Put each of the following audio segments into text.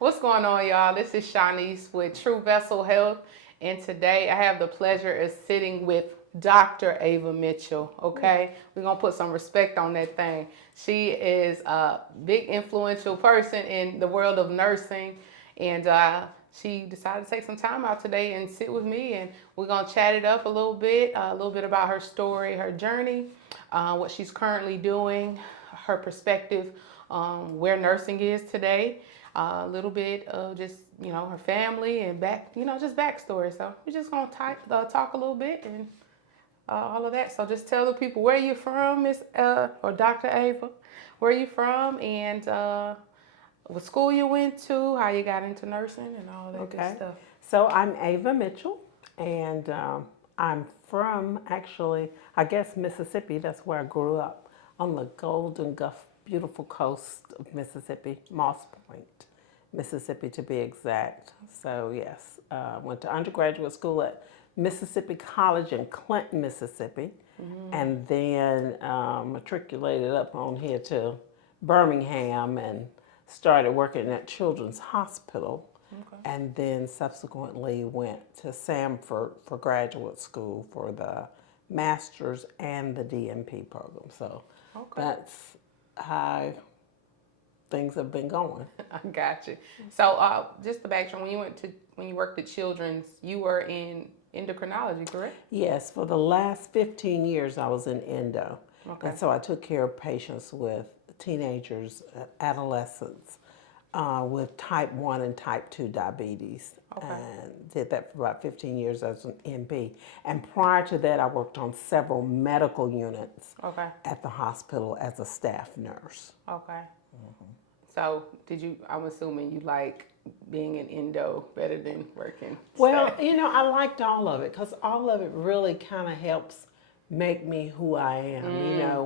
What's going on, y'all? This is Shanice with True Vessel Health, and today I have the pleasure of sitting with Dr. Ava Mitchell. Okay, we're gonna put some respect on that thing. She is a big influential person in the world of nursing, and she decided to take some time out today and sit with me, and we're gonna chat it up a little bit about her story, her journey, what she's currently doing, her perspective, where nursing is today, a little bit of just her family and just backstory. So we're just gonna talk a little bit and all of that. So just tell the people where you're from, Miss or Dr. Ava, where you from, and what school you went to, how you got into nursing, and all that good Okay, stuff. so I'm Ava Mitchell, and I'm from actually, I guess, Mississippi. That's where I grew up, on the Golden Gulf, beautiful coast of Mississippi, Moss Point, Mississippi to be exact. So, yes, went to undergraduate school at Mississippi College in Clinton, Mississippi, and then matriculated up on here to Birmingham and started working at Children's Hospital, Okay. and then subsequently went to Samford for graduate school for the master's and the DNP program. So Okay. that's how things have been going. I got you. So just to backtrack, when you worked at Children's, you were in endocrinology, correct? Yes, for the last 15 years I was in endo. Okay. And so I took care of patients with teenagers, adolescents, with type 1 and type 2 diabetes. Okay. And did that for about 15 years as an NP. And prior to that, I worked on several medical units Okay. at the hospital as a staff nurse. Okay. So I'm assuming you like being in endo better than working Well, staff. I liked all of it because all of it really kind of helps make me who I am.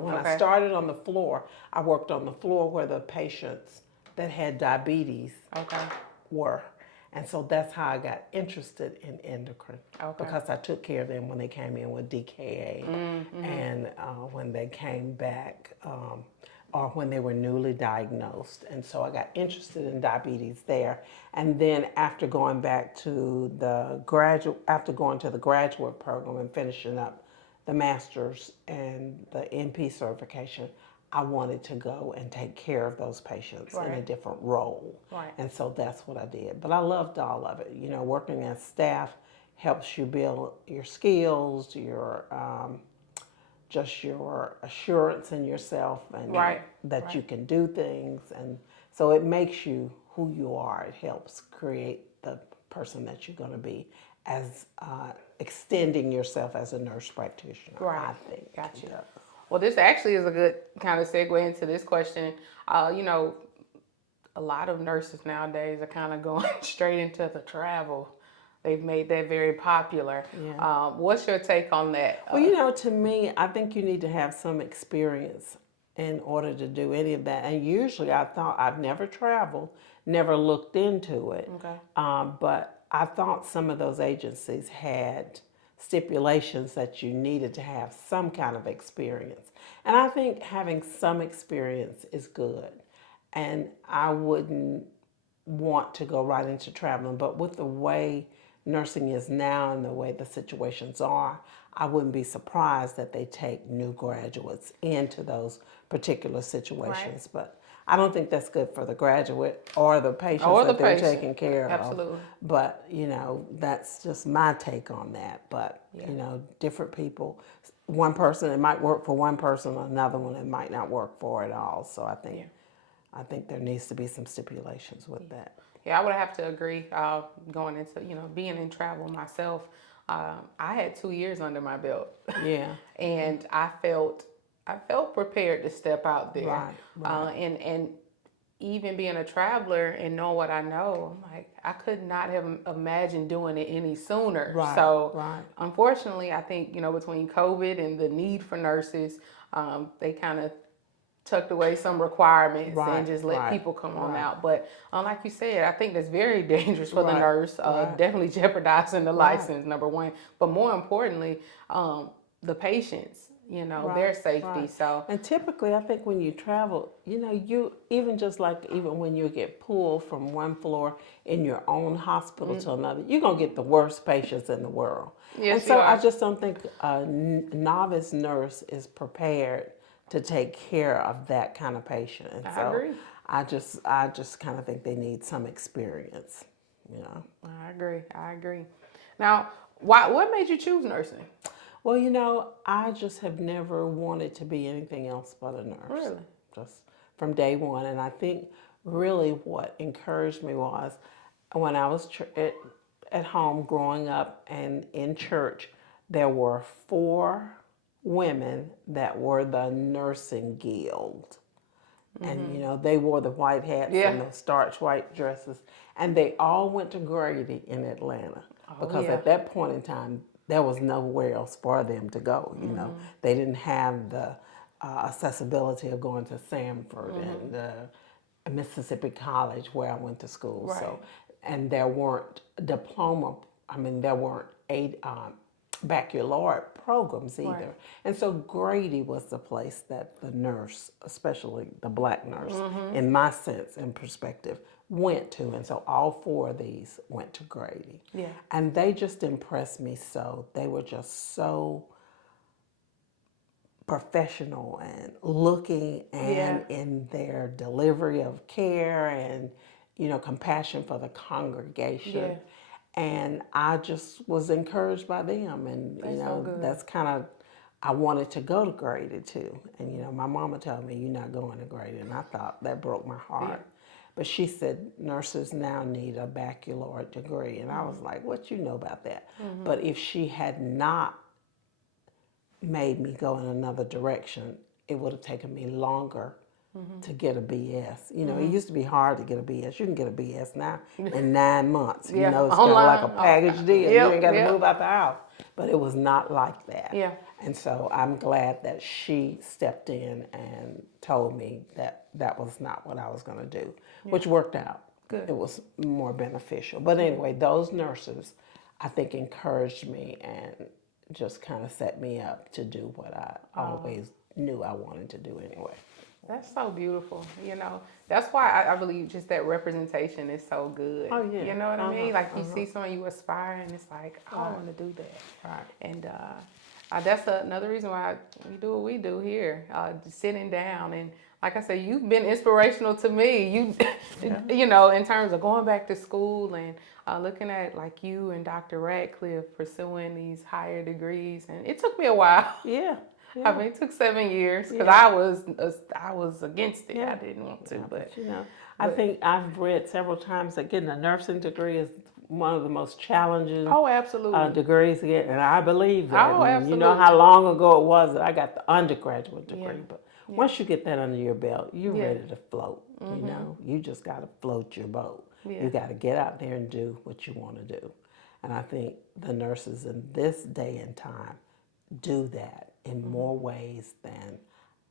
When I Okay. started on the floor, I worked on the floor where the patients that had diabetes Okay. were. And so that's how I got interested in endocrine, Okay. because I took care of them when they came in with DKA and when they came back, or when they were newly diagnosed. And so I got interested in diabetes there. And then after going back to after going to the graduate program and finishing up the master's and the NP certification, I wanted to go and take care of those patients in a Right. different role. Right. And so that's what I did. But I loved all of it. Working as staff helps you build your skills, just your assurance in yourself, and Right. that Right. you can do things. And so it makes you who you are. It helps create the person that you're going to be as extending yourself as a nurse practitioner, Right. I think. Gotcha. Yeah. Well, this actually is a good kind of segue into this question. A lot of nurses nowadays are kind of going straight into the travel. They've made that very popular. Yeah. What's your take on that? Well, to me, I think you need to have some experience in order to do any of that. And usually I thought, I've never traveled, never looked into it. Okay. But I thought some of those agencies had stipulations that you needed to have some kind of experience. And I think having some experience is good. And I wouldn't want to go right into traveling, but with the way nursing is now and the way the situations are, I wouldn't be surprised that they take new graduates into those particular situations. Right. But I don't think that's good for the graduate or the patients Or the that they're patient. taking care of. Absolutely. But, that's just my take on that. But, Yeah. different people, one person, it might work for one person, another one, it might not work for at all. So I think. Yeah. I think there needs to be some stipulations with that. Yeah, I would have to agree. Going into being in travel myself, I had 2 years under my belt. Yeah. And I felt prepared to step out there. Right, right. And even being a traveler and knowing what I know, I'm like, I could not have imagined doing it any sooner. Right, So right. unfortunately, I think between COVID and the need for nurses, they kind of tucked away some requirements and Right, just let right, people come on right. out. But like you said, I think that's very dangerous for the Right, nurse, right. definitely jeopardizing the Right. license, number one. But more importantly, the patients. you know, their safety. Right. So And typically, I think when you travel, you know, you even just like even when you get pulled from one floor in your own hospital to another, you're gonna get the worst patients in the world. And yes, you so I are. just don't think a novice nurse is prepared to take care of that kind of patient. And I so agree. I just kind of think they need some experience, you know. I agree. I agree. Now, why? What made you choose nursing? Well, you know, I just have never wanted to be anything else but a nurse, Really? just from day one. And I think really what encouraged me was when I was at home growing up and in church, there were four women that were the nursing guild. And you know, they wore the white hats Yeah. and the starched white dresses, and they all went to Grady in Atlanta Oh because yeah. at that point in time there was nowhere else for them to go. You know, they didn't have the accessibility of going to Sanford and Mississippi College where I went to school. Right. So, and there weren't diploma. I mean, there weren't baccalaureate programs either. Right. And so Grady was the place that the nurse, especially the black nurse, in my sense and perspective, went to. And so all four of these went to Grady. Yeah. And they just impressed me so. They were just so professional and looking Yeah. and in their delivery of care and you know compassion for the congregation. Yeah. And I just was encouraged by them, and you That's so know good. that's kind of I wanted to go to Grady too. And you know my mama told me you're not going to Grady, and I thought that broke my heart. But she said nurses now need a baccalaureate degree, and I was like, what you know about that? But if she had not made me go in another direction, it would have taken me longer to get a BS. You know, it used to be hard to get a BS. You can get a BS now in 9 months. You Yeah. know, it's kind of like a Online. package deal. You Yep. ain't got to Yep. move out the house. But it was not like that. Yeah. And so I'm glad that she stepped in and told me that that was not what I was going to do, which worked out. Good. It was more beneficial. But anyway, those nurses, I think, encouraged me and just kind of set me up to do what I always knew I wanted to do anyway. That's so beautiful. You know, that's why I believe just that representation is so good. Oh, yeah. You know what I mean? Like you see someone you aspire, and it's like, I want to do that. Right. And that's another reason why we do what we do here, just sitting down. And like I said, you've been inspirational to me. You, you know, in terms of going back to school and looking at like you and Dr. Radcliffe pursuing these higher degrees. And it took me a while. Yeah. I mean, it took 7 years because Yeah. I was against it. I didn't want to, but you know, I think I've read several times that getting a nursing degree is one of the most challenging oh, absolutely. degrees to get, and I believe that. Oh, And you know absolutely. how long ago it was that I got the undergraduate degree, Yeah. but once you get that under your belt, you're Yeah. ready to float. You know, you just got to float your boat. Yeah. You got to get out there and do what you want to do. And I think the nurses in this day and time do that in more ways than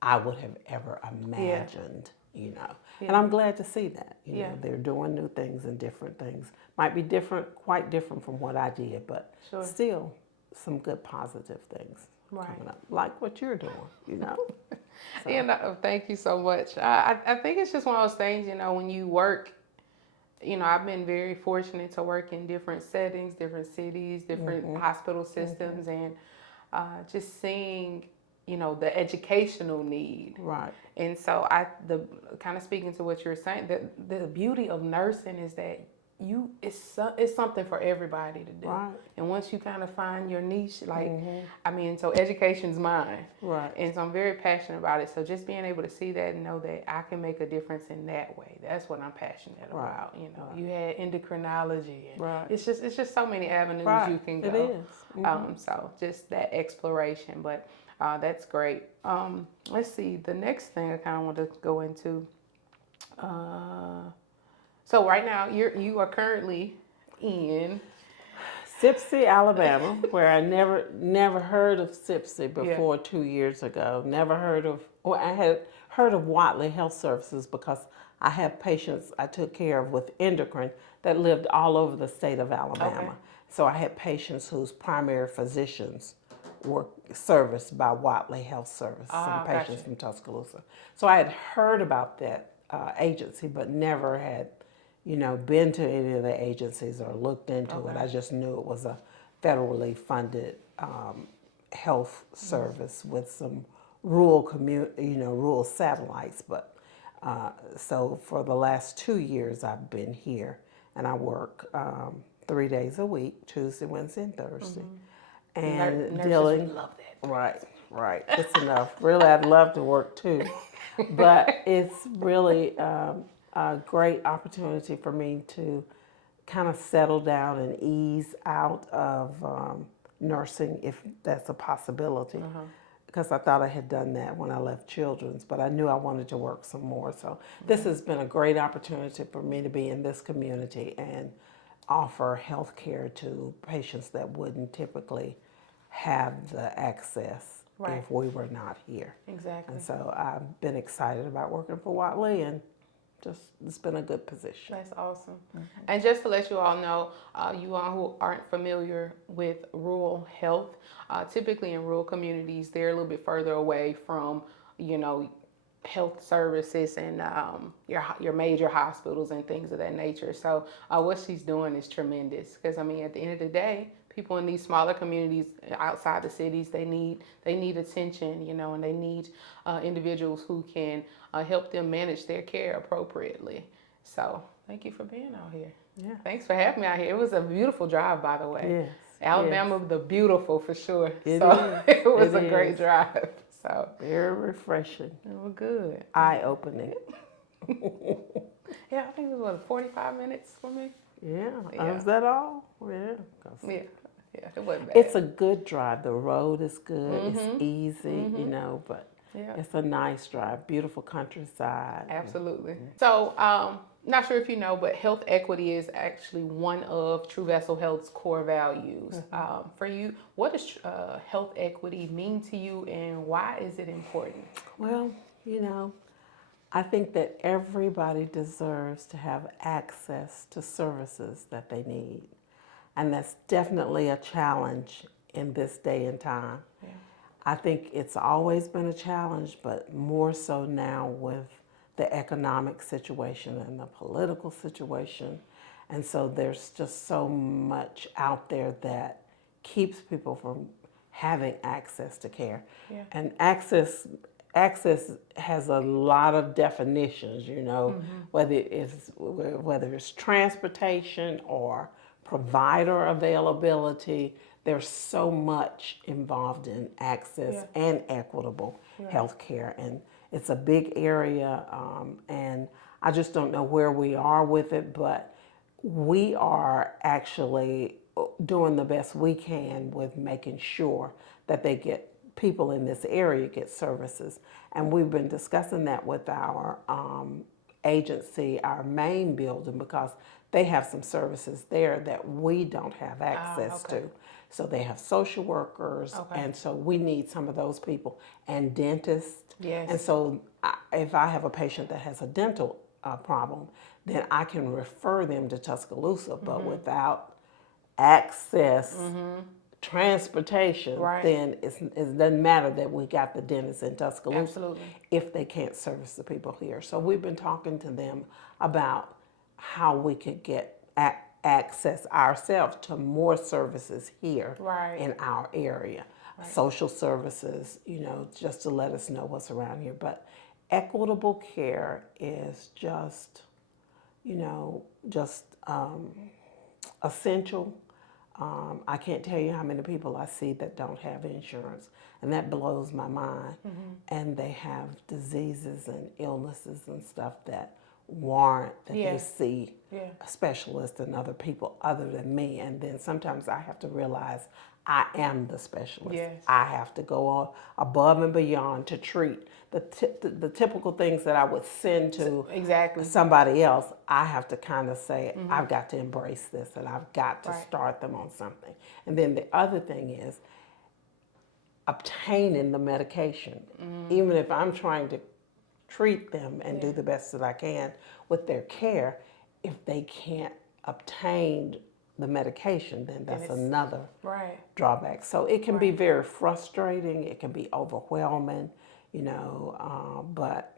I would have ever imagined, you know. And I'm glad to see that. You know, they're doing new things and different things. Might be different, quite different from what I did, but still some good positive things coming up. Like what you're doing, you know. You know, thank you so much. I think it's just one of those things, you know, when you work, you know, I've been very fortunate to work in different settings, different cities, different hospital systems, and just seeing, you know, the educational need. Right. And so the kind of speaking to what you're saying, the beauty of nursing is that it's something for everybody to do. Right. And once you kind of find your niche, like, I mean, so education's mine. Right. And so I'm very passionate about it. So just being able to see that and know that I can make a difference in that way, that's what I'm passionate about. You know, you had endocrinology, and it's just so many avenues you can go. It is. So just that exploration, but that's great. Let's see, the next thing I kind of want to go into. So right now you are currently in Sipsey, Alabama, where I never heard of Sipsey before 2 years ago. Never heard of, well, I had heard of Watley Health Services because I have patients I took care of with endocrine that lived all over the state of Alabama. Okay. So I had patients whose primary physicians serviced by Watley Health Service, some patients Gotcha. from Tuscaloosa. So I had heard about that agency, but never had, been to any of the agencies or looked into it. I just knew it was a federally funded health service with some rural satellites. But so for the last 2 years, I've been here, and I work 3 days a week, Tuesday, Wednesday, and Thursday. And Nurses would love that. Right. It's enough. Really, I'd love to work too, but it's really a great opportunity for me to kind of settle down and ease out of nursing, if that's a possibility. Because I thought I had done that when I left Children's, but I knew I wanted to work some more. So this has been a great opportunity for me to be in this community and offer health care to patients that wouldn't typically have the access if we were not here. Exactly. And so I've been excited about working for Watley, and just it's been a good position. That's awesome. And just to let you all know, you all who aren't familiar with rural health, typically in rural communities, they're a little bit further away from, health services and your major hospitals and things of that nature. So what she's doing is tremendous, because I mean, at the end of the day, people in these smaller communities outside the cities, they need attention, and they need individuals who can help them manage their care appropriately. So thank you for being out here. Yeah. Thanks for having me out here. It was a beautiful drive, by the way. Yes. Alabama, the beautiful for sure. It so is. it was It a great is. drive. So Very refreshing. it was good. Eye-opening. Yeah, I think it was 45 minutes for me. Yeah. Is that all? Yeah. Yeah, it wasn't bad. It's a good drive. The road is good. It's easy, but it's a nice drive. Beautiful countryside. Absolutely. So, not sure if you know, but health equity is actually one of True Vessel Health's core values. For you, what does health equity mean to you, and why is it important? Well, I think that everybody deserves to have access to services that they need. And that's definitely a challenge in this day and time. Yeah. I think it's always been a challenge, but more so now with the economic situation and the political situation. And so there's just so much out there that keeps people from having access to care. Yeah. And access has a lot of definitions, whether it's transportation or provider availability. There's so much involved in access and equitable health care, and it's a big area, and I just don't know where we are with it, but we are actually doing the best we can with making sure that people in this area get services. And we've been discussing that with our agency, our main building, because they have some services there that we don't have access to. So they have social workers, and so we need some of those people, and dentists. Yes. And so if I have a patient that has a dental problem, then I can refer them to Tuscaloosa, but without access, transportation, then it doesn't matter that we got the dentist in Tuscaloosa if they can't service the people here. So we've been talking to them about how we could get access ourselves to more services here in our area. Social services, just to let us know what's around here. But equitable care is just essential. I can't tell you how many people I see that don't have insurance, and that blows my mind. And they have diseases and illnesses and stuff that warrant that they see a specialist and other people other than me. And then sometimes I have to realize I am the specialist. I have to go on above and beyond to treat the typical things that I would send to somebody else. I have to kind of say, I've got to embrace this, and I've got to start them on something. And then the other thing is obtaining the medication. Even if I'm trying to treat them and do the best that I can with their care, if they can't obtain the medication, then that's it's- another Right. drawback. So it can be very frustrating. It can be overwhelming, but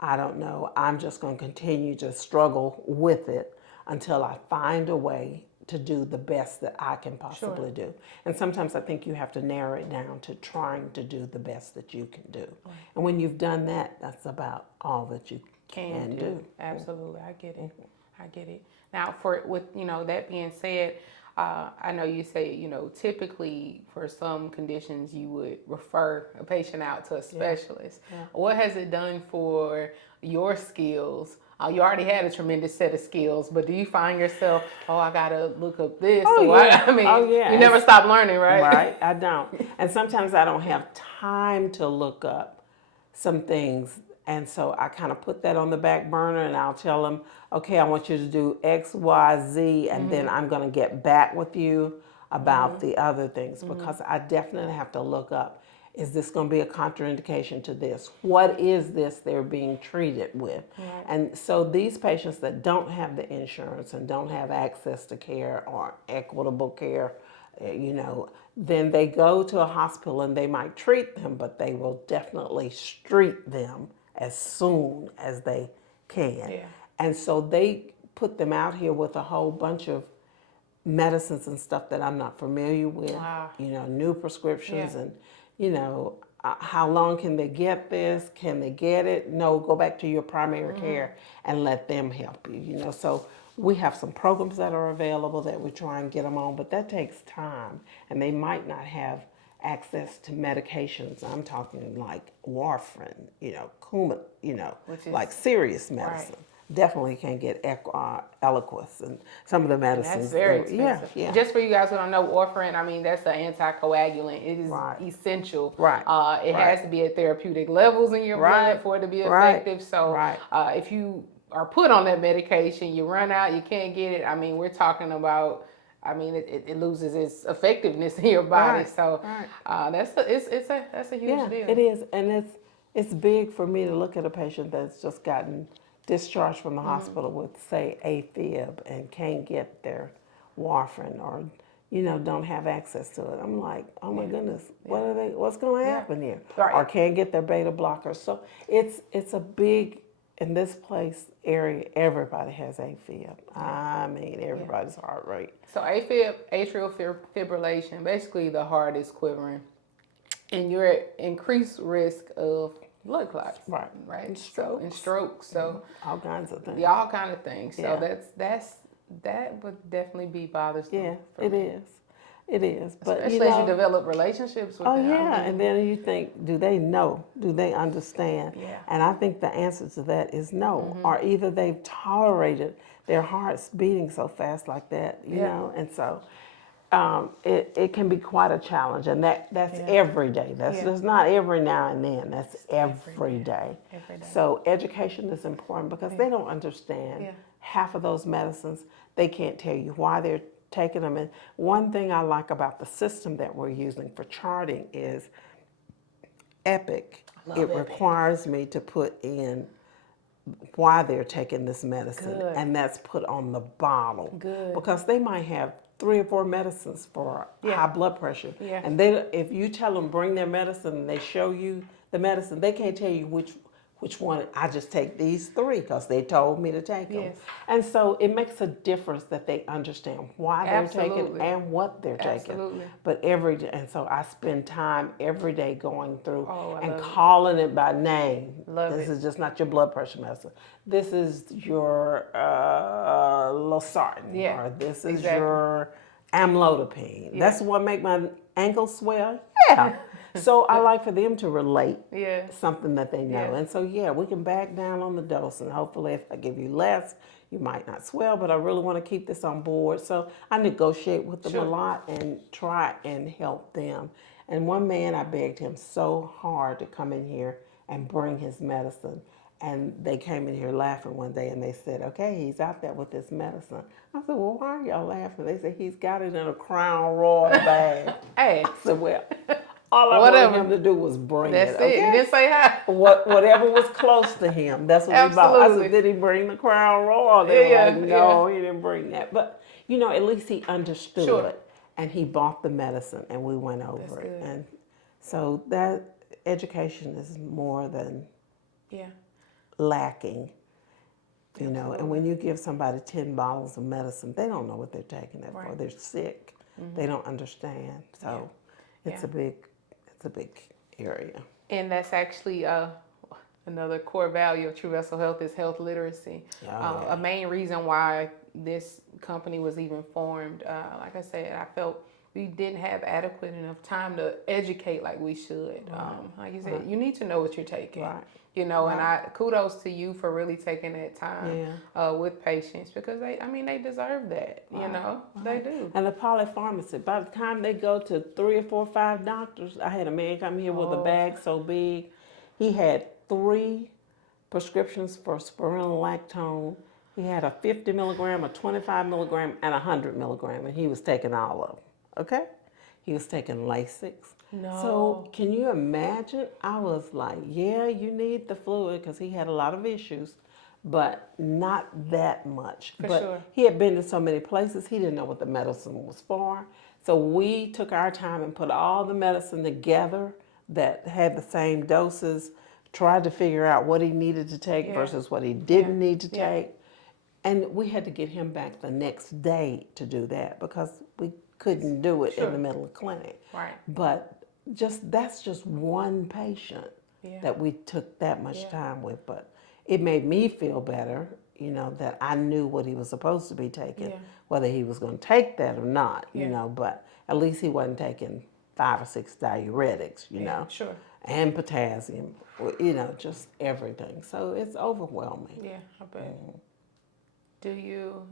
I don't know. I'm just going to continue to struggle with it until I find a way to do the best that I can possibly do. And sometimes I think you have to narrow it down to trying to do the best that you can do. Right. And when you've done that, that's about all that you can do. Absolutely. I get it. I get it. Now, with that being said, I know you say, typically for some conditions you would refer a patient out to a specialist. Yeah. What has it done for your skills? You already had a tremendous set of skills, but do you find yourself, I got to look up this? You never stop learning, right? Right, I don't. And sometimes I don't have time to look up some things. And so I kind of put that on the back burner and I'll tell them, okay, I want you to do X, Y, Z, and then I'm going to get back with you about the other things because I definitely have to look up, is this going to be a contraindication to this? What is this they're being treated with? Right. And so these patients that don't have the insurance and don't have access to care or equitable care, then they go to a hospital and they might treat them, but they will definitely street them as soon as they can. Yeah. And so they put them out here with a whole bunch of medicines and stuff that I'm not familiar with, new prescriptions and, how long can they get this? Can they get it? No, go back to your primary care and let them help you, So we have some programs that are available that we try and get them on, but that takes time and they might not have access to medications. I'm talking like warfarin, Coumadin, like serious medicine. Right. Definitely can't get Eliquis and some of the medicines. And that's very expensive. Yeah. Just for you guys who don't know, warfarin, that's an anticoagulant. It is essential. Right. It has to be at therapeutic levels in your blood for it to be effective. So if you are put on that medication, you run out, you can't get it. We're talking about, it loses its effectiveness in your body. Right. So that's a huge deal. It is, and it's big for me to look at a patient that's just gotten discharged from the hospital with, say, AFib and can't get their warfarin or, don't have access to it. I'm like, oh my goodness, what's going to happen here? Right. Or can't get their beta blockers. So it's a big, in this place area, everybody has AFib. Everybody's heart rate. So AFib, atrial fibrillation, basically the heart is quivering and you're at increased risk of blood clots, right? And strokes. So all kinds of things. Yeah, all kind of things. So that would definitely be bothersome. Yeah, it is. It is. But especially as you develop relationships with them. Oh yeah, and then you think, do they know? Do they understand? Yeah. And I think the answer to that is no. Or either they've tolerated their hearts beating so fast like that, you know, and so. It can be quite a challenge, and that's every day. That's just not every now and then. That's every day. Every day. So education is important because they don't understand half of those medicines. They can't tell you why they're taking them. And one thing I like about the system that we're using for charting is Epic. It requires me to put in why they're taking this medicine, and that's put on the bottle. Good. Because they might have 3 or 4 medicines for high blood pressure. Yeah. And if you tell them bring their medicine and they show you the medicine, they can't tell you which one. I just take these 3 because they told me to take them. And so it makes a difference that they understand why they're taking and what they're taking. But every day, and so I spend time every day going through and calling it by name. This is just not your blood pressure medicine. This is your losartan, or this is your amlodipine. That's what make my ankles swell. Yeah. So I like for them to relate something that they know. And so, we can back down on the dose. And hopefully if I give you less, you might not swell, but I really want to keep this on board. So I negotiate with them a lot and try and help them. And one man, I begged him so hard to come in here and bring his medicine. And they came in here laughing one day and they said, okay, he's out there with his medicine. I said, well, why are y'all laughing? They said, he's got it in a Crown Royal bag. I said, well, All I wanted Whatever. him to do was bring That's it, it. You okay? didn't say hi. Whatever was close to him, that's what he bought. I said, Absolutely. did he bring the Crown Royal? They were like, Yeah, yeah. no, he didn't bring that. But, at least he Sure. understood. And he bought the medicine and we went That's over it. good. And so that education is more than Yeah. lacking. Absolutely. And when you give somebody 10 bottles of medicine, they don't know what they're taking that for. Right. They're sick. They don't understand. So it's Yeah. a big area. And that's actually another core value of True Vessel Health is health literacy. A main reason why this company was even formed, like I said, I felt we didn't have adequate enough time to educate like we should. Like you said, you need to know what you're taking. Right. And I kudos to you for really taking that time Yeah. with patients because they deserve that. They do. And the polypharmacy, by the time they go to 3 or 4 or 5 doctors, I had a man come here with a bag so big. He had 3 prescriptions for spironolactone. He had a 50 milligram, a 25 milligram, and a 100 milligram, and he was taking all of them. Okay? He was taking Lasix. No. So can you imagine? I was like, yeah, you need the fluid because he had a lot of issues, but not that much. For but sure. he had been to so many places, he didn't know what the medicine was for. So we took our time and put all the medicine together that had the same doses, tried to figure out what he needed to take versus what he didn't need to take. And we had to get him back the next day to do that because we couldn't do it in the middle of clinic. Right. But that's just one patient that we took that much time with. But it made me feel better, that I knew what he was supposed to be taking, whether he was going to take that or not, but at least he wasn't taking 5 or 6 diuretics, Sure. and potassium, just everything. So it's overwhelming. Yeah, I bet. Do you,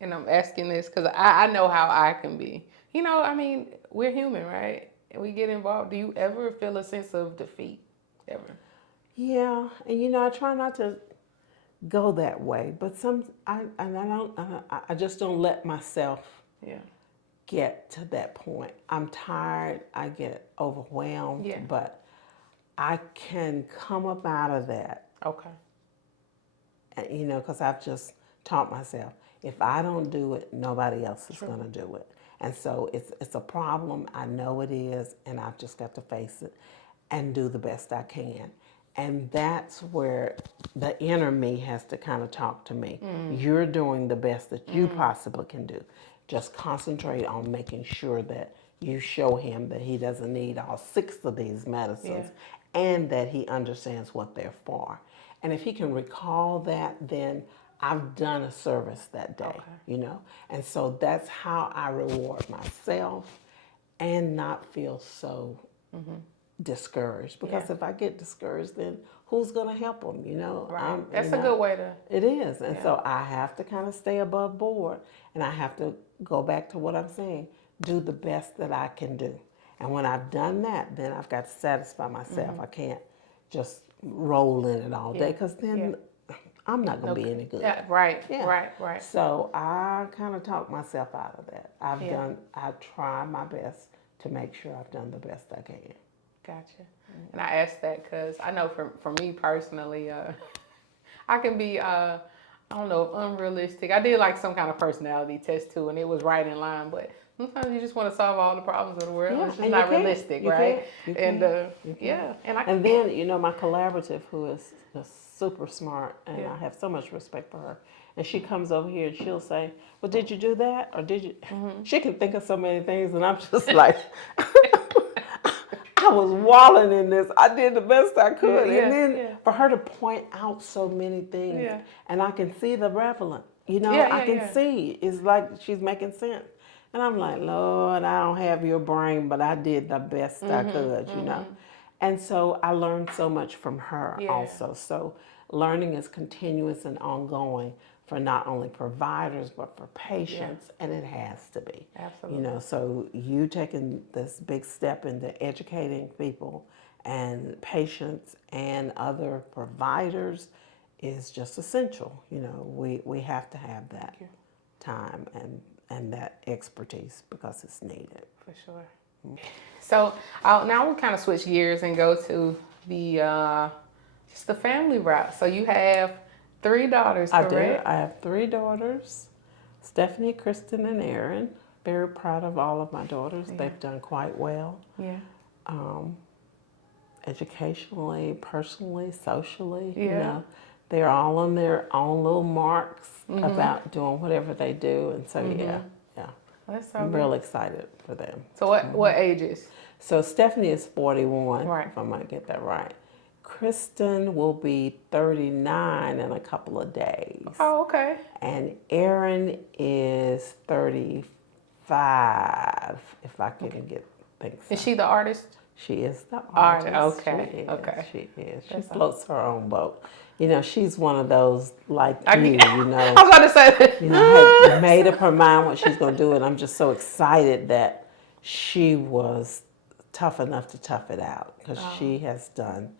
and I'm asking this because I know how I can be. We're human, right? And we get involved. Do you ever feel a sense of defeat? Ever? Yeah, and I try not to go that way, but I just don't let myself get to that point. I'm tired, I get overwhelmed, but I can come up out of that. Okay. Because I've just taught myself, if I don't do it, nobody else is going to do it. And so it's a problem. I know it is, and I've just got to face it and do the best I can. And that's where the inner me has to kind of talk to me. You're doing the best that you possibly can do. Just concentrate on making sure that you show him that he doesn't need all 6 of these medicines and that he understands what they're for. And if he can recall that, then I've done a service that day, And so that's how I reward myself and not feel so discouraged. Because if I get discouraged, then who's going to help them, Right. That's a good way to. It is. And so I have to kind of stay above board, and I have to go back to what I'm saying, do the best that I can do. And when I've done that, then I've got to satisfy myself. I can't just roll in it all day because then I'm not going to be any good. Yeah, right. So I kind of talk myself out of that. I try my best to make sure I've done the best I can. Gotcha. And I asked that because I know for me personally, I can be, I don't know, unrealistic. I did like some kind of personality test too, and it was right in line, but sometimes you just want to solve all the problems of the world. It's just not realistic, right? And then, my collaborative, who is super smart, and I have so much respect for her. And she comes over here and she'll say, well, did you do that? Or did you? She can think of so many things, and I'm just like, I was walling in this. I did the best I could. And then for her to point out so many things, and I can see the relevant, I can see. It's like she's making sense. And I'm like, Lord, I don't have your brain, but I did the best I could, And so I learned so much from her also. So learning is continuous and ongoing for not only providers, but for patients, and it has to be. Absolutely. So you taking this big step into educating people and patients and other providers is just essential. We have to have that time and that expertise because it's needed. For sure. So now we'll kind of switch gears and go to the just the family route. So you have 3 daughters, I do. correct? I have 3 daughters, Stephanie, Kristen, and Erin. Very proud of all of my daughters. Yeah. They've done quite well. Yeah. Educationally, personally, socially, Yeah. they're all on their own little marks about doing whatever they do. And so, yeah. That's so I'm good. real excited for them. So what ages? So Stephanie is 41, Right. if I might get that right. Kristen will be 39 in a couple of days. Oh, okay. And Erin is 35, if I can get things. Is she the artist? She is the Artist. artist. Okay. She is. Okay. She is. She That's floats her own boat. She's one of those like I you, was about to say that. had made up her mind what she's going to do. And I'm just so excited that she was tough enough to tough it out because she has done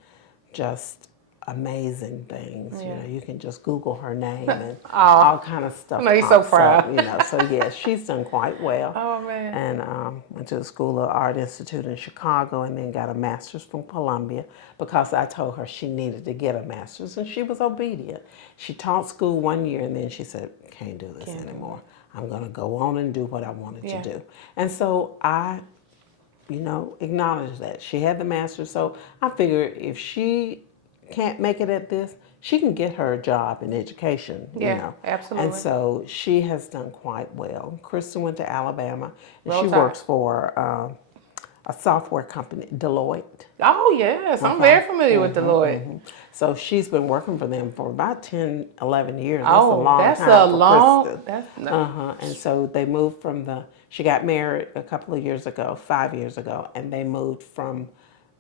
just amazing things. Yeah. You can just Google her name and all kind of stuff. I know you're so pops proud. up, so yeah, she's done quite well. Oh, man. And went to the School of Art Institute in Chicago and then got a master's from Columbia because I told her she needed to get a master's and she was obedient. She taught school 1 year and then she said, can't do this anymore. I'm going to go on and do what I wanted to do. And so I acknowledge that. She had the master's, so I figured if she can't make it at this, she can get her a job in education, absolutely. And so she has done quite well. Kristen went to Alabama, and Roll she Tide. works for a software company, Deloitte. Oh, yes. I'm very familiar with Deloitte. So she's been working for them for about 10, 11 years. That's Oh, a long that's time a for long. Kristen. That's And so they moved from she got married a couple of years ago, 5 years ago, and they moved from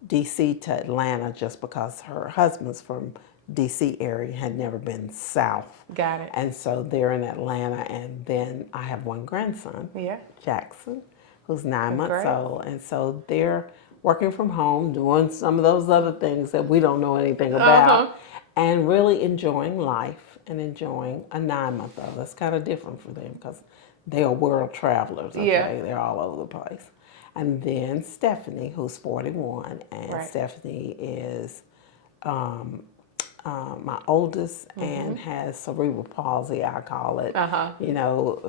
D.C. to Atlanta just because her husband's from D.C. area, had never been south. Got it. And so they're in Atlanta, and then I have one grandson, Jackson, who's 9 months old, and so they're working from home, doing some of those other things that we don't know anything about, and really enjoying life and enjoying a 9-month-old. That's kind of different for them because they are world travelers, okay? Yeah. They're all over the place. And then Stephanie, who's 41, and Stephanie is my oldest and has cerebral palsy, I call it,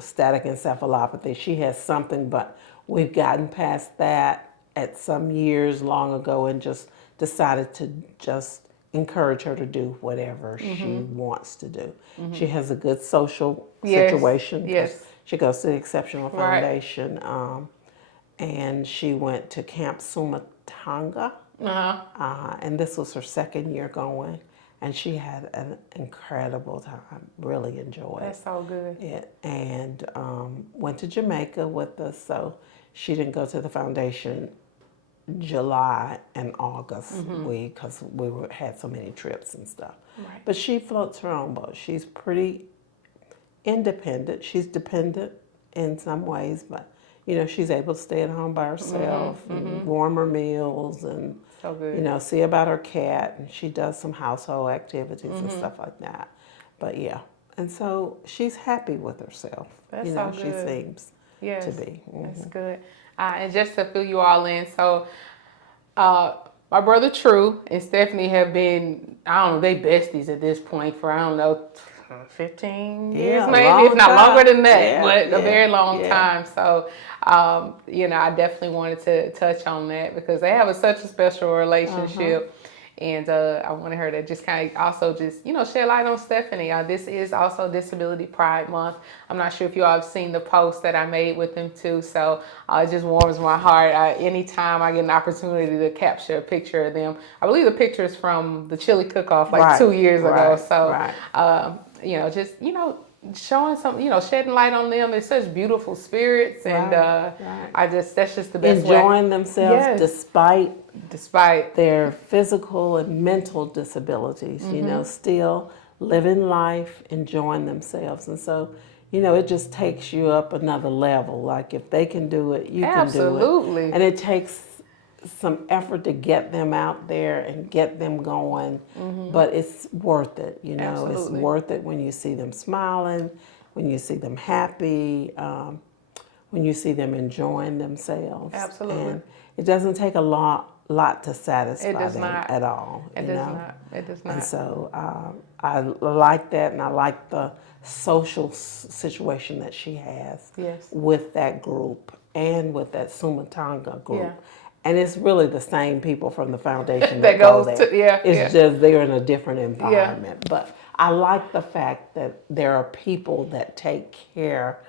static encephalopathy. She has something, but we've gotten past that at some years long ago and just decided to just encourage her to do whatever she wants to do. She has a good social situation. Yes. She goes to the Exceptional Foundation, and she went to Camp Sumatanga, and this was her 2nd year going, and she had an incredible time. Really enjoyed That's so good. it, and went to Jamaica with us. So she didn't go to the foundation July and August because we had so many trips and stuff. Right. But she floats her own boat. She's pretty independent. She's dependent in some ways, but she's able to stay at home by herself and warm her meals and So good. see about her cat, and she does some household activities and stuff like that. But yeah, and so she's happy with herself. That's so she good. seems Yes. to be. That's good. And just to fill you all in, so my brother True and Stephanie have been, I don't know, they besties at this point for, 15 years maybe, if not longer than that, but a very long time. So, I definitely wanted to touch on that because they have such a special relationship. And I wanted her to just kind of also just, shed light on Stephanie. This is also Disability Pride Month. I'm not sure if you all have seen the post that I made with them too. So it just warms my heart. Anytime I get an opportunity to capture a picture of them. I believe the picture is from the chili cook-off 2 years ago. So, just, showing some, shedding light on them. They're such beautiful spirits. And that's just the best way. Enjoying themselves despite their physical and mental disabilities, still living life, enjoying themselves. And so, it just takes you up another level. Like if they can do it, you can do it. Absolutely. And it takes some effort to get them out there and get them going, but it's worth it. It's worth it when you see them smiling, when you see them happy. when you see them enjoying themselves. Absolutely. And it doesn't take a lot to It satisfy does them not. at all. It you does know? not. It does And not. so I like that, and I like the social situation that she has Yes. with that group and with that Sumatanga group. Yeah. And it's really the same people from the foundation That that go goes there. to, yeah, It's yeah. just they're in a different Yeah. environment. But I like the fact that there are people that take care,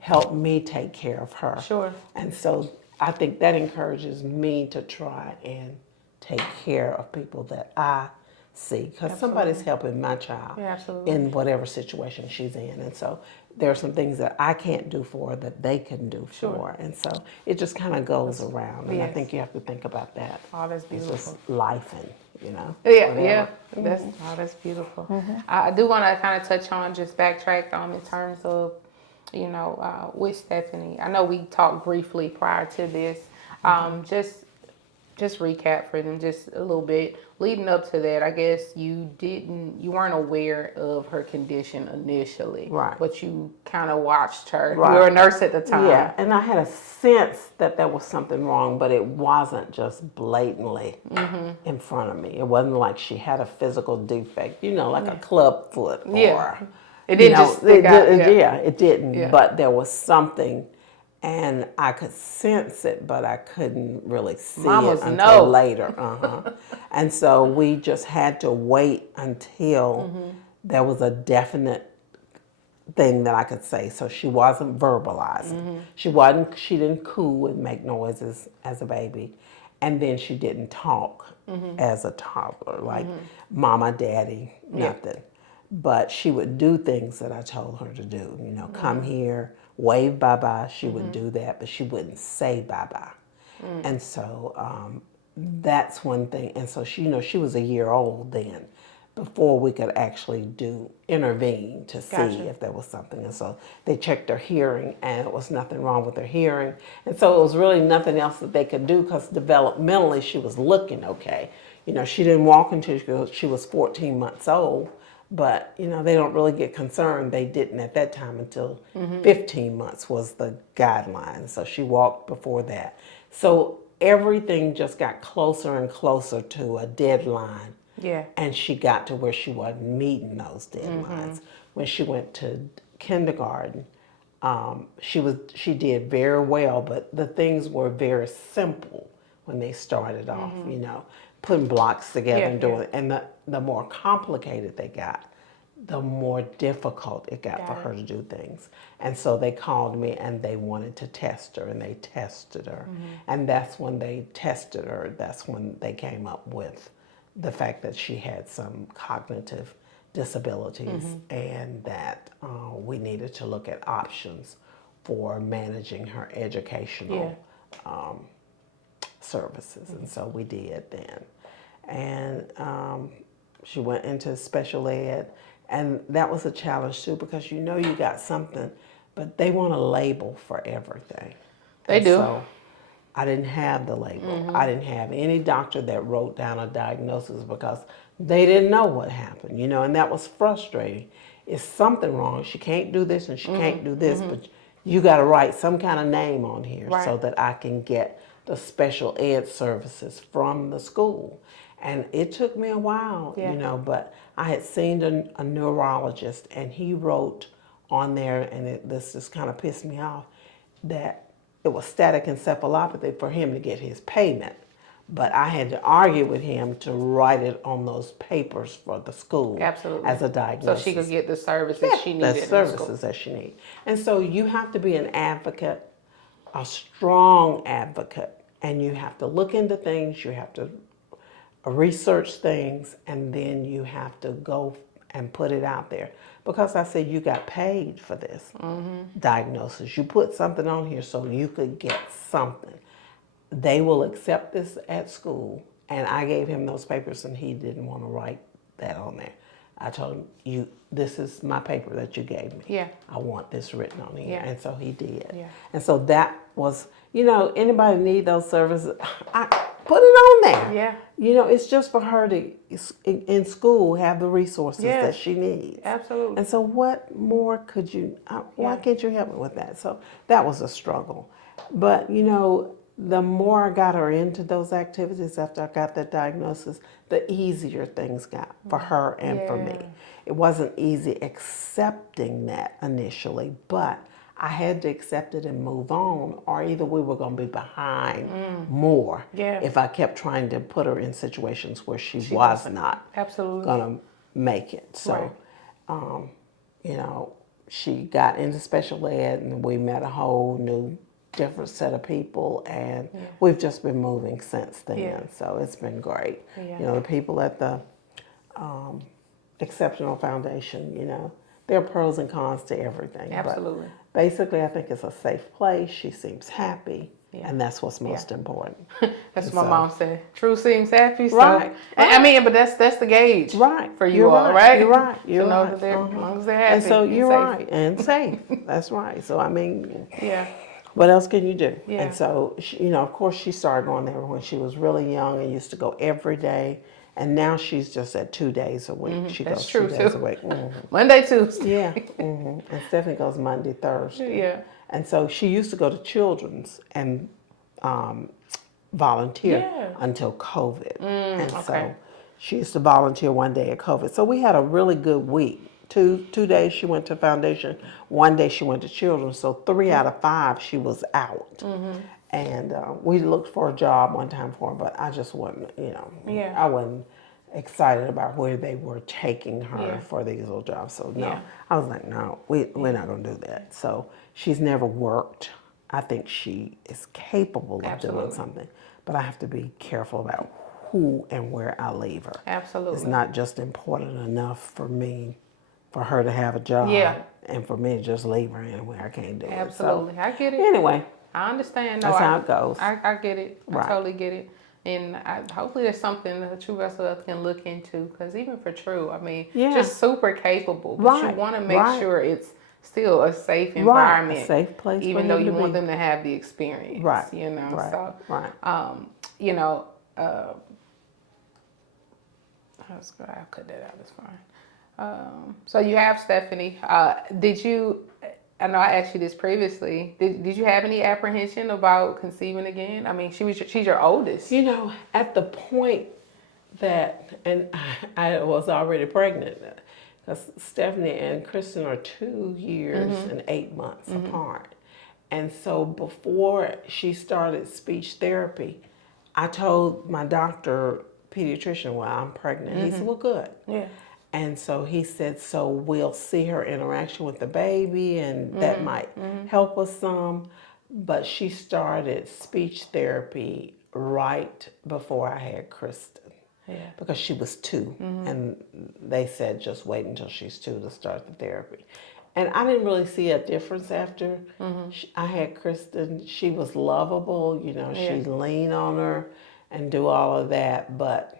help me take care of her. Sure. And so I think that encourages me to try and take care of people that I see, because somebody's helping my child Yeah, absolutely. in whatever situation she's in. And so there are some things that I can't do for her that they can do for her. And so it just kind of goes around. And I Yes. think you have to think about that. Oh, that's It's beautiful. just life and, Yeah, whatever. yeah. That's beautiful. I do want to kind of touch on, just backtrack in terms of, with Stephanie. I know we talked briefly prior to this. Just recap for them just a little bit. Leading up to that, I guess you weren't aware of her condition initially, Right. but you kind of watched her. Right. You were a nurse at the time. Yeah, and I had a sense that there was something wrong, but it wasn't just blatantly in front of me. It wasn't like she had a physical defect, like a club foot or, Yeah. It didn't just stick out. Yeah, it didn't. Yeah. But there was something, and I could sense it, but I couldn't really see Mamas it until know. later. And so we just had to wait until there was a definite thing that I could say. So she wasn't verbalizing. She didn't coo and make noises as a baby. And then she didn't talk as a toddler, like mama, daddy, nothing. But she would do things that I told her to do. Come here, wave bye-bye. She would do that, but she wouldn't say bye-bye. And so that's one thing. And so she was a year old then, before we could actually intervene to see Gotcha. if there was something. And so they checked her hearing, and it was nothing wrong with her hearing. And so it was really nothing else that they could do, because developmentally she was looking okay. She didn't walk until she was 14 months old, but they don't really get concerned. They didn't at that time until 15 months was the guideline. So she walked before that. So everything just got closer and closer to a deadline. Yeah. And she got to where she wasn't meeting those deadlines. When she went to kindergarten, she did very well, but the things were very simple when they started off, putting blocks together and doing it. And the more complicated they got, the more difficult it got for her to do things. And so they called me and they wanted to test her, and they tested her. And that's when they tested her, that's when they came up with the fact that she had some cognitive disabilities, and that we needed to look at options for managing her educational services. And so we did then. And she went into special ed, and that was a challenge too, because you got something, but they want a label for everything. They And do. So I didn't have the label. I didn't have any doctor that wrote down a diagnosis, because they didn't know what happened, and that was frustrating. It's something wrong. She can't do this and she can't do this, but you got to write some kind of name on here so that I can get the special ed services from the school. And it took me a while, but I had seen a neurologist, and he wrote on there, and this just kind of pissed me off, that it was static encephalopathy for him to get his payment. But I had to argue with him to write it on those papers for the school. Absolutely. As a diagnosis. So she could get the services she needed. The services that she needed. And so you have to be an advocate, a strong advocate, and you have to look into things, you have to research things, and then you have to go and put it out there. Because I said, you got paid for this diagnosis. You put something on here so you could get something. They will accept this at school. And I gave him those papers, and he didn't want to write that on there. I told him, this is my paper that you gave me. Yeah. I want this written on here. Yeah. And so he did. Yeah. And so that was, anybody need those services? put it on there. Yeah. You know, it's just for her to, in school, have the resources that Yes. she needs. Absolutely. And so what more could you, why Yeah. can't you help me with that? So that was a struggle. But, you know, the more I got her into those activities after I got that diagnosis, the easier things got for her and for me. Yeah. It wasn't easy accepting that initially, but I had to accept it and move on, or either we were going to be behind more Yeah. if I kept trying to put her in situations where she was wasn't. not Absolutely. going to make it. So, you know, she got into special ed and we met a whole new different set of people, and we've just been moving since then. Yeah. So it's been great. Yeah. You know, the people at the Exceptional Foundation, you know, there are pros and cons to everything. Absolutely. But basically, I think it's a safe place. She seems happy, and that's what's most important. That's And what my so- mom said. True seems happy. So, Right, I mean, but that's the gauge, Right. for you You're all, right. right? You're right. You're to know right. that they're, as long as they're happy. And so you're safe. right. And safe. That's right. So, I mean, Yeah. what else can you do? Yeah. And so, you know, of course, she started going there when she was really young and used to go every day. And now she's just at 2 days a week. She That's goes true 2 days too. a week. Monday, Tuesday. Yeah. And Stephanie goes Monday, Thursday. Yeah. And so she used to go to Children's and volunteer Yeah. until COVID. And okay. so she used to volunteer one day at COVID. So we had a really good week. Two days she went to Foundation, one day she went to Children's. So 3 out of 5 she was out. And we looked for a job one time for her, but I just wasn't, you know, I wasn't excited about where they were taking her for these little jobs. So no, I was like, no, we're not going to do that. So she's never worked. I think she is capable of doing something, but I have to be careful about who and where I leave her. Absolutely. It's not just important enough for me, for her to have a job, and for me to just leave her anywhere. I can't do Absolutely. it. So, I get it. anyway, I understand. No, that's how it goes. I get it. Right. I totally get it. And hopefully there's something that True Vessel Health can look into, because even for True, I mean, just super capable. But you want to make sure it's still a safe environment. A safe place even for though him you to want be. them to have the experience. Right. You know, Right. so, Right. you know, I'll cut that out, it's fine. So you have Stephanie. Did you, I know I asked you this previously, did you have any apprehension about conceiving again? I mean, she's your oldest. You know, at the point that, and I was already pregnant, because Stephanie and Kristen are 2 years and 8 months apart. And so before she started speech therapy, I told my doctor, pediatrician, well, I'm pregnant. He said, well, good. Yeah. And so he said, so we'll see her interaction with the baby, and that might help us some. But she started speech therapy right before I had Kristen. Yeah. Because she was 2, and they said just wait until she's 2 to start the therapy. And I didn't really see a difference after I had Kristen. She was lovable, you know, she'd lean on her and do all of that, but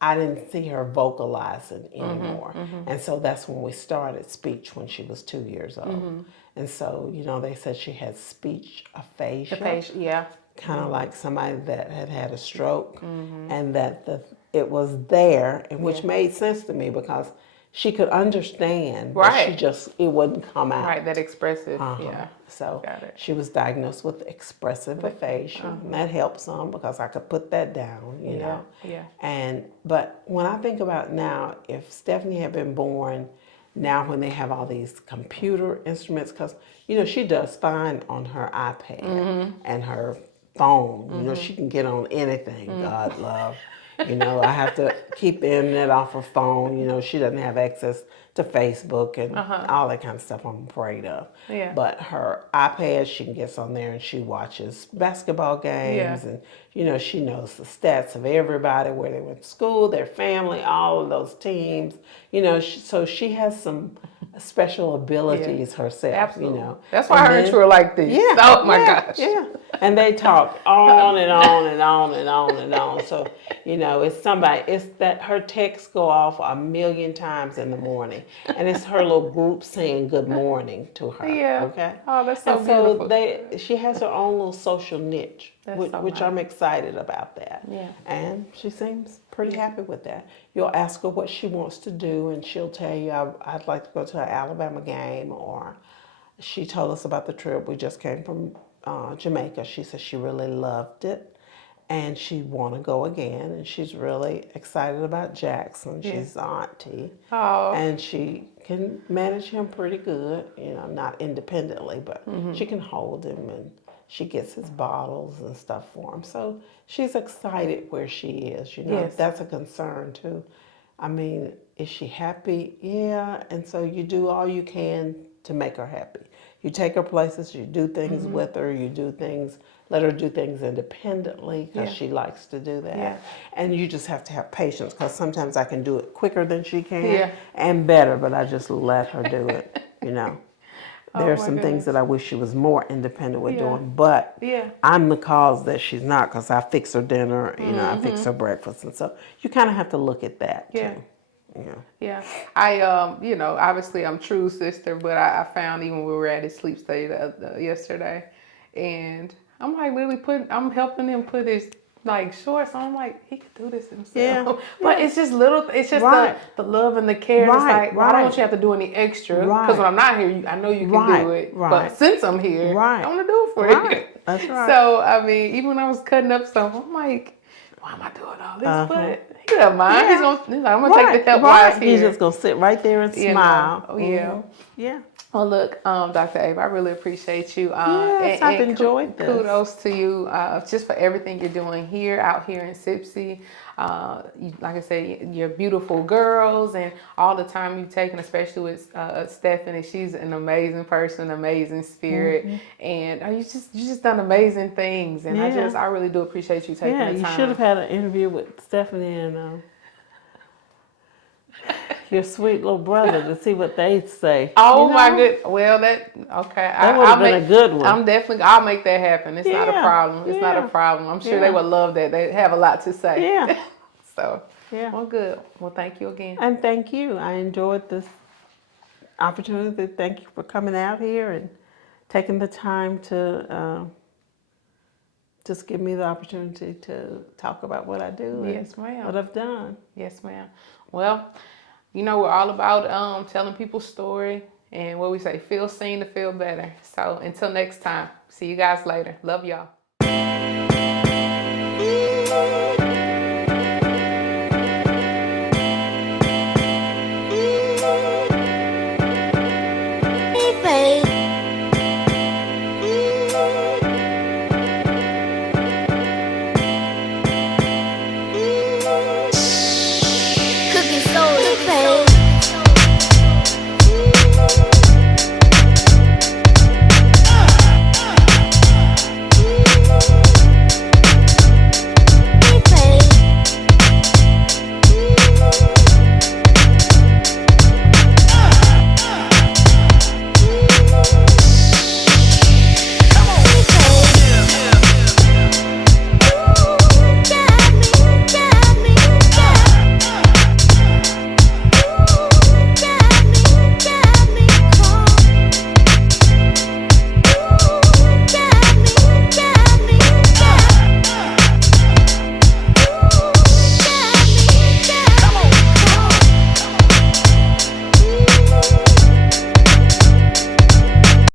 I didn't see her vocalizing anymore. And so that's when we started speech, when she was 2 years old. And so, you know, they said she had speech aphasia. Yeah. Kind of like somebody that had had a stroke, and that it was there, and which made sense to me because she could understand, but she just, it wouldn't come out. Right, that expressive, So Got it. she was diagnosed with expressive aphasia, and that helped some because I could put that down, you know. Yeah. But when I think about now, if Stephanie had been born now when they have all these computer instruments, because, you know, she does fine on her iPad and her phone. You know, she can get on anything, God love. You know, I have to keep the internet off her phone. You know, she doesn't have access to Facebook and all that kind of stuff I'm afraid of. Yeah. But her iPad, she can get on there and she watches basketball games, and, you know, she knows the stats of everybody, where they went to school, their family, all of those teams. You know, so she has some special abilities herself. Absolutely. You know, that's why her and True are like this. Yeah. Oh my gosh. Yeah. And they talk on and on and on and on and on. So, you know, it's that her texts go off 1,000,000 times in the morning. And it's her little group saying good morning to her. Yeah. Okay. Oh, that's so and beautiful. So she has her own little social niche That's so which nice. I'm excited about that. Yeah. And she seems pretty happy with that. You'll ask her what she wants to do, and she'll tell you, I'd like to go to an Alabama game, or she told us about the trip. We just came from Jamaica. She said she really loved it, and she want to go again, and she's really excited about Jackson. Yeah. She's the auntie, Oh. and she can manage him pretty good, you know, not independently, but she can hold him, and she gets his bottles and stuff for him. So she's excited where she is, you know. Yes. That's a concern too. I mean, is she happy? Yeah. And so you do all you can to make her happy. You take her places, you do things with her, you do things, let her do things independently because Yeah. she likes to do that. Yeah. And you just have to have patience because sometimes I can do it quicker than she can Yeah. and better, but I just let her do it, you know. There Oh are my some things goodness. that I wish she was more independent with Yeah. doing, but Yeah. I'm the cause that she's not because I fix her dinner, you know, I fix her breakfast. And so you kind of have to look at that Yeah. too. Yeah. Yeah, I you know, obviously I'm true sister, but I found even when we were at his sleep study yesterday, and I'm like literally I'm helping him put his like shorts on. I'm like, he could do this himself. Yeah, But yeah. it's just little, it's just Right. the love and the care. And it's Right, like, well, I don't want right. you to have to do any extra because Right. when I'm not here, I know you can Right, do it. right. But since I'm here, Right. I want to do it for Right. you. That's right. So I mean, even when I was cutting up stuff, I'm like, why am I doing all this? Uh-huh. But he doesn't mind. Yeah. He's like, I'm gonna take the help while right. it's here. He's just gonna sit right there and You smile. know, oh, yeah. Yeah. Well, look, Dr. Ava, I really appreciate you. Yes, I've enjoyed this. Kudos to you just for everything you're doing out here in Sipsey. Like I said, you're beautiful girls, and all the time you've taken, especially with Stephanie. She's an amazing person, amazing spirit, and you just done amazing things. And Yeah. I really do appreciate you taking Yeah, the you time. should have had an interview with Stephanie and your sweet little brother to see what they say. Oh you my know? good. Well, okay. That would have been a good one. I'll make that happen. It's not a Yeah, problem. It's not a yeah, problem. I'm sure they yeah. would love that. They have a lot to say. Yeah. So, Yeah. well, good. Well, thank you again. And thank you. I enjoyed this opportunity. Thank you for coming out here and taking the time to just give me the opportunity to talk about what I do Yes, and ma'am. what I've done. Yes, ma'am. Well, you know, we're all about telling people's story and what we say, feel seen to feel better. So until next time, see you guys later. Love y'all.